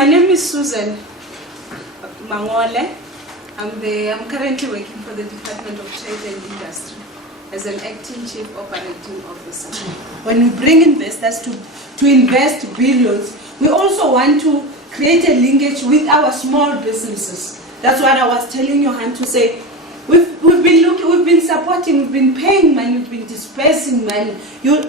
My name is Susan Mangole. I'm currently working for the Department of Trade and Industry as an acting chief operating officer. When we bring investors to invest billions, we also want to create a linkage with our small businesses. That's what I was telling Johan to say. We've been supporting, we've been paying money, we've been dispersing money.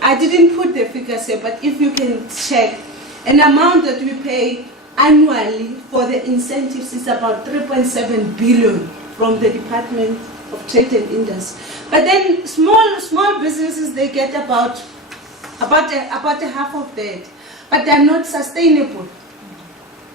I didn't put the figures here, but if you can check, an amount that we pay annually for the incentives is about 3.7 billion from the Department of Trade and Industry. But then small businesses, they get about a half of that, but they're not sustainable.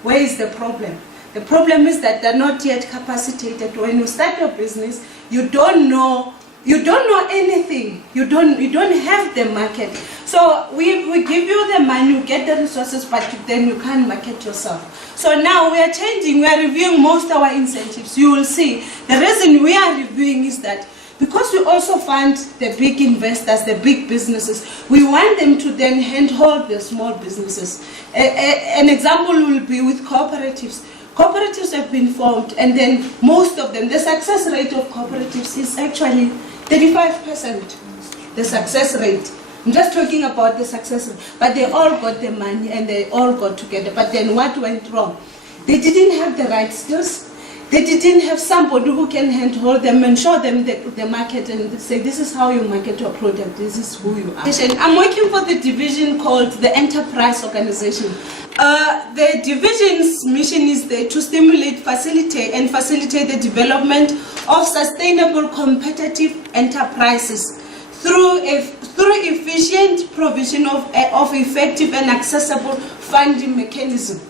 Where is the problem? The problem is that they're not yet capacitated. When you start your business, you don't know anything. You don't have the market. So we give you the money, you get the resources, but then you can't market yourself. So now we are changing, we are reviewing most of our incentives. You will see the reason we are reviewing is that because we also fund the big investors, the big businesses, we want them to then handhold the small businesses. An example will be with cooperatives. Cooperatives have been formed, and then most of them, the success rate of cooperatives is actually 35%. The success rate. I'm just talking about the success rate. But they all got the money and they all got together. But then what went wrong? They didn't have the right skills. They didn't have somebody who can handhold them and show them the market and say, this is how you market your product, this is who you are. I'm working for the division called the Enterprise Organization. The division's mission is there to stimulate, facilitate the development of sustainable competitive enterprises through efficient provision of effective and accessible funding mechanism.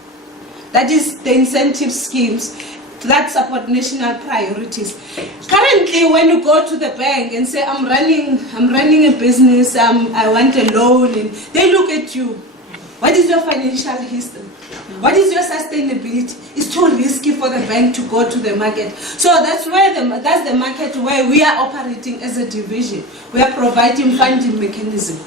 That is the incentive schemes that support national priorities. Currently, when you go to the bank and say, I'm running a business, I want a loan, and they look at you. What is your financial history? What is your sustainability? It's too risky for the bank to go to the market. So that's the market where we are operating as a division. We are providing funding mechanism.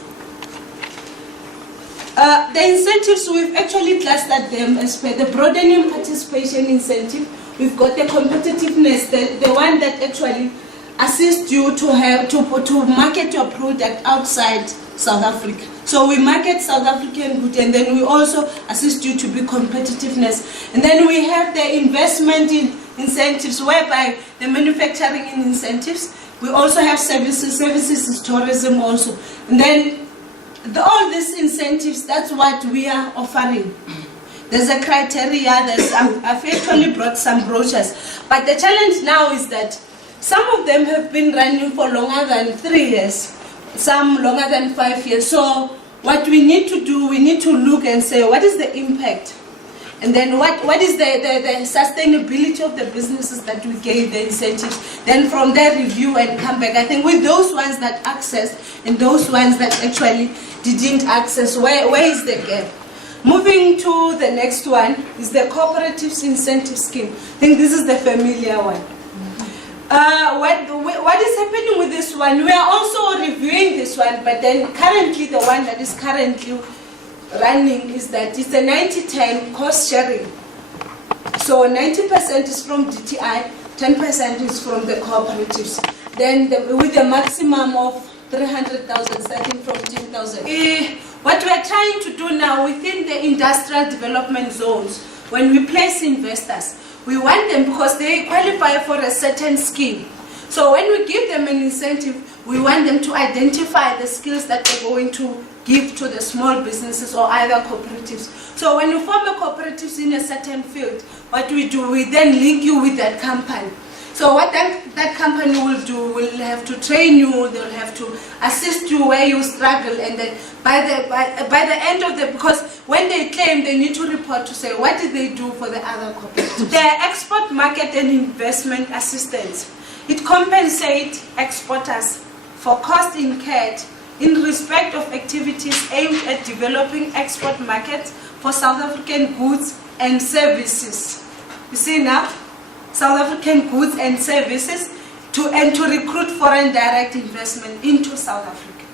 The incentives, we've actually clustered them as per the broadening participation incentive. We've got the competitiveness, the one that actually assists you to market your product outside South Africa. So we market South African goods, and then we also assist you to be competitiveness. And then we have the investment in incentives, whereby the manufacturing in incentives. We also have services is tourism also. And then all these incentives, that's what we are offering. There's a criteria, I've actually brought some brochures. But the challenge now is that some of them have been running for longer than 3 years, some longer than 5 years. So what we need to do, we need to look and say, what is the impact? And then what is the sustainability of the businesses that we gave the incentives? Then from there, review and come back. I think with those ones that accessed and those ones that actually didn't access, where is the gap? Moving to the next one is the cooperatives incentive scheme. I think this is the familiar one. What is happening with this one? We are also reviewing this one, but then currently the one that is currently running is that it's a 90-10 cost sharing. So 90% is from DTI, 10% is from the cooperatives. Then with a maximum of 300,000 starting from 10,000. What we are trying to do now within the industrial development zones, when we place investors, we want them because they qualify for a certain scheme. So when we give them an incentive, we want them to identify the skills that they're going to give to the small businesses or other cooperatives. So when you form a cooperative in a certain field, what we do, we then link you with that company. So what that company will do, will have to train you, they'll have to assist you where you struggle, and then by the end of the, because when they claim, they need to report to say, what did they do for the other cooperatives? The export market and investment assistance. It compensates exporters for costs incurred in respect of activities aimed at developing export markets for South African goods and services. You see now? South African goods and services to recruit foreign direct investment into South Africa.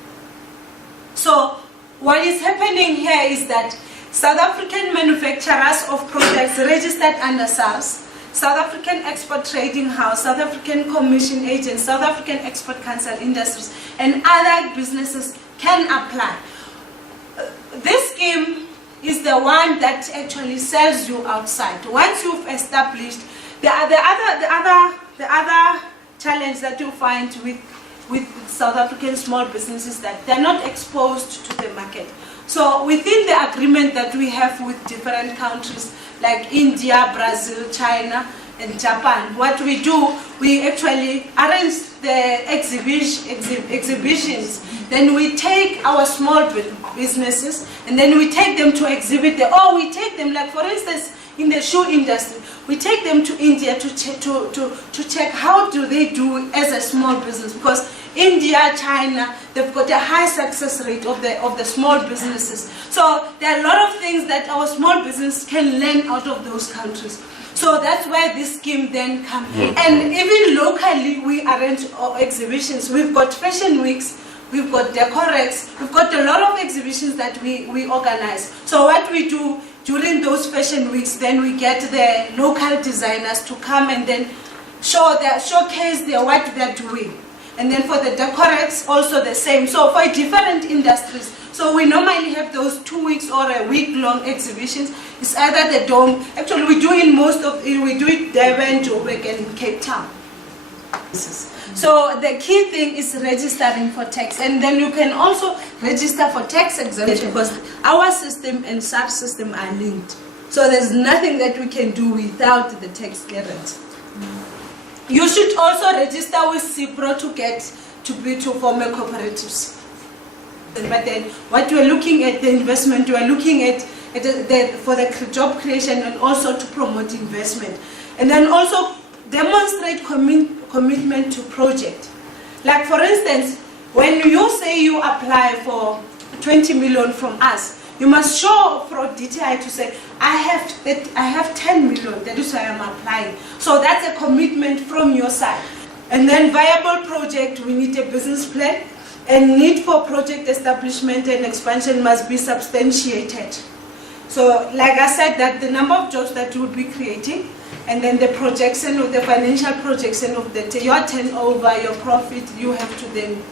So what is happening here is that South African manufacturers of products registered under SARS, South African Export Trading House, South African Commission Agents, South African Export Council Industries, and other businesses can apply. This scheme is the one that actually sells you outside. Once you've established, the other challenge that you find with South African small businesses that they're not exposed to the market. So within the agreement that we have with different countries like India, Brazil, China, and Japan, what we do, we actually arrange the exhibitions. Then we take our small businesses and then we take them to exhibit there. Or we take them, like for instance, in the shoe industry, we take them to India to check how do they do as a small business, because India, China, they've got a high success rate of the small businesses. So there are a lot of things that our small business can learn out of those countries. So that's where this scheme then comes. And even locally, we arrange exhibitions. We've got fashion weeks, we've got Decorex, we've got a lot of exhibitions that we organize. So what we do during those fashion weeks, then we get the local designers to come and then showcase what they're doing. And then for the Decorex, also the same. So for different industries, so we normally have those 2 weeks or a week-long exhibitions. It's either the Dome. Actually, we do it Durban, Joburg, and Cape Town. So the key thing is registering for tax, and then you can also register for tax exemption because our system and SARS system are linked. So there's nothing that we can do without the tax clearance. You should also register with CIPRO to form a cooperatives. But then what you are looking at, the investment, you are looking at for the job creation and also to promote investment. And then also demonstrate commitment to project. Like for instance, when you say you apply for 20 million from us, you must show for DTI to say, I have 10 million, that is why I'm applying. So that's a commitment from your side. And then viable project, we need a business plan, and need for project establishment and expansion must be substantiated. So like I said, that the number of jobs that you would be creating, and then the projection of the financial projection of your turnover, your profit, you have to then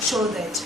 show that.